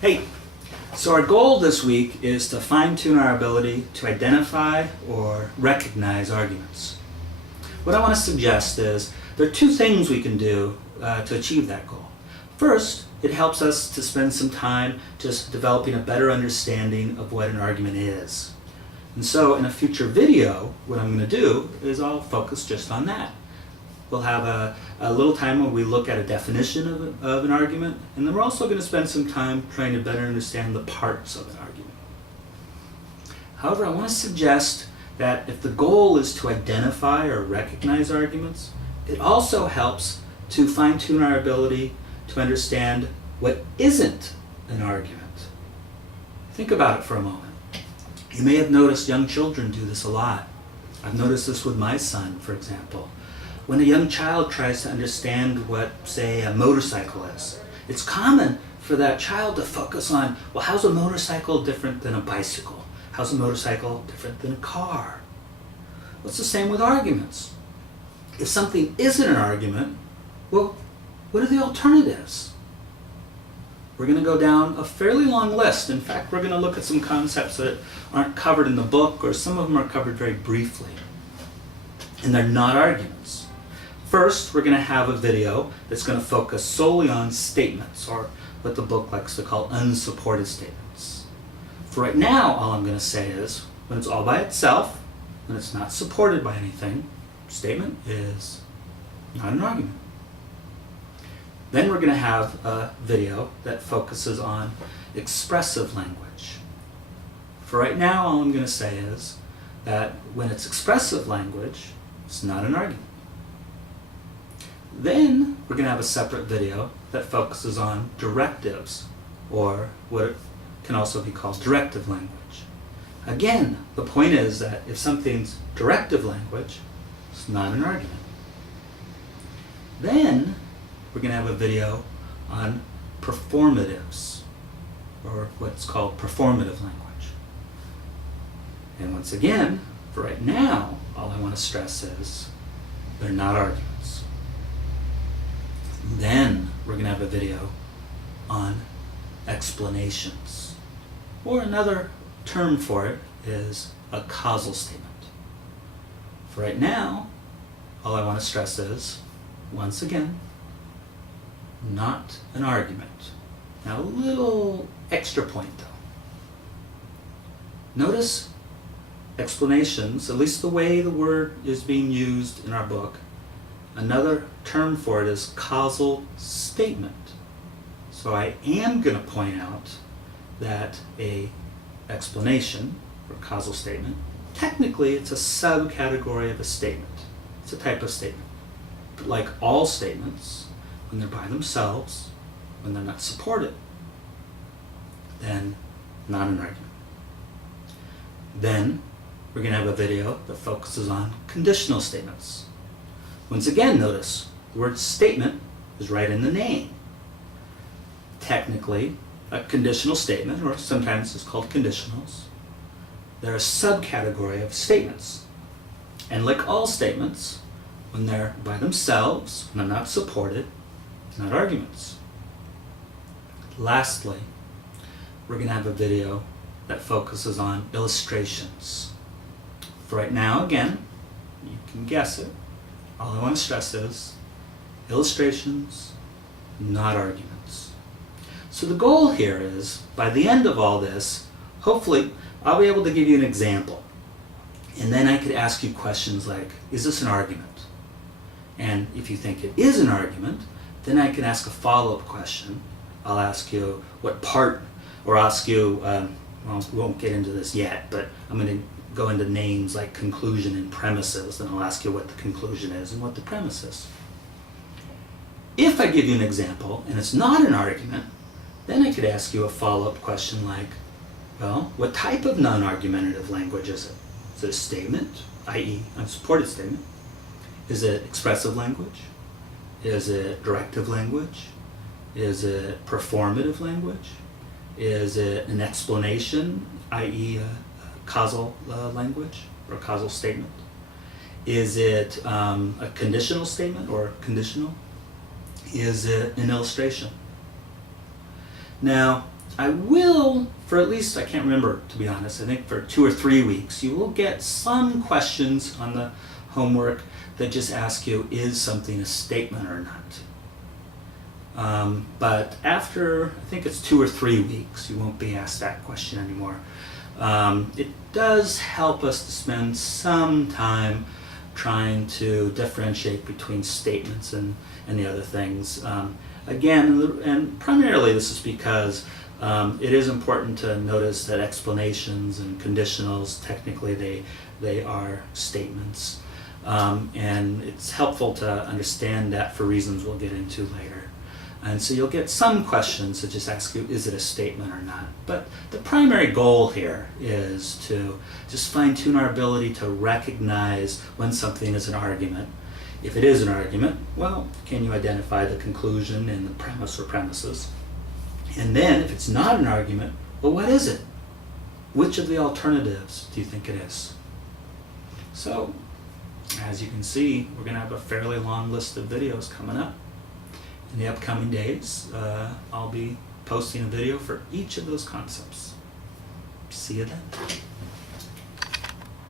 Hey, so our goal this week is to fine-tune our ability to identify or recognize arguments. What I want to suggest is there are two things we can do to achieve that goal. First, it helps us to spend some time just developing a better understanding of what an argument is. And so in a future video, what I'm going to do is I'll focus just on that. We'll have a little time where we look at a definition of an argument, and then we're also going to spend some time trying to better understand the parts of an argument. However, I want to suggest that if the goal is to identify or recognize arguments, it also helps to fine-tune our ability to understand what isn't an argument. Think about it for a moment. You may have noticed young children do this a lot. I've noticed this with my son, for example. When a young child tries to understand what, say, a motorcycle is, it's common for that child to focus on, well, how's a motorcycle different than a bicycle? How's a motorcycle different than a car? Well, it's the same with arguments. If something isn't an argument, well, what are the alternatives? We're going to go down a fairly long list. In fact, we're going to look at some concepts that aren't covered in the book, or some of them are covered very briefly. And they're not arguments. First, we're going to have a video that's going to focus solely on statements, or what the book likes to call unsupported statements. For right now, all I'm going to say is, when it's all by itself, when it's not supported by anything, statement is not an argument. Then we're going to have a video that focuses on expressive language. For right now, all I'm going to say is that when it's expressive language, it's not an argument. Then we're going to have a separate video that focuses on directives, or what can also be called directive language. Again, the point is that if something's directive language, it's not an argument. Then we're going to have a video on performatives, or what's called performative language. And once again, for right now, all I want to stress is they're not arguments. Then we're going to have a video on explanations, or another term for it is a causal statement. For right now, all I want to stress is, once again, not an argument. Now, a little extra point though. Notice explanations, at least the way the word is being used in our book, another term for it is causal statement. So I am going to point out that a explanation, or causal statement, technically it's a subcategory of a statement. It's a type of statement. But like all statements, when they're by themselves, when they're not supported, then not an argument. Then we're going to have a video that focuses on conditional statements. Once again, notice the word statement is right in the name. Technically, a conditional statement, or sometimes it's called conditionals, they're a subcategory of statements. And like all statements, when they're by themselves, when they're not supported, not arguments. Lastly, we're going to have a video that focuses on illustrations. For right now, again, you can guess it. All I want to stress is illustrations, not arguments. So the goal here is, by the end of all this, hopefully I'll be able to give you an example. And then I could ask you questions like, is this an argument? And if you think it is an argument, then I can ask a follow-up question. I'll ask you what part, or ask you, well, we won't get into this yet, but I'm going to go into names like conclusion and premises, and I'll ask you what the conclusion is and what the premise is. If I give you an example and it's not an argument, then I could ask you a follow-up question like, well, what type of non-argumentative language is it? Is it a statement, i.e. unsupported statement? Is it expressive language? Is it directive language? Is it performative language? Is it an explanation, i.e. a causal language, or a causal statement? Is it a conditional statement, or conditional? Is it an illustration? Now, I will, for at least, I can't remember to be honest, I think for 2 or 3 weeks, you will get some questions on the homework that just ask you, is something a statement or not? But after, I think it's 2 or 3 weeks, you won't be asked that question anymore. It does help us to spend some time trying to differentiate between statements and the other things. Again, and primarily this is because it is important to notice that explanations and conditionals, technically they are statements. And it's helpful to understand that for reasons we'll get into later. And so you'll get some questions that just ask you, is it a statement or not? But the primary goal here is to just fine-tune our ability to recognize when something is an argument. If it is an argument, well, can you identify the conclusion and the premise or premises? And then, if it's not an argument, well, what is it? Which of the alternatives do you think it is? So, as you can see, we're going to have a fairly long list of videos coming up. In the upcoming days, I'll be posting a video for each of those concepts. See you then.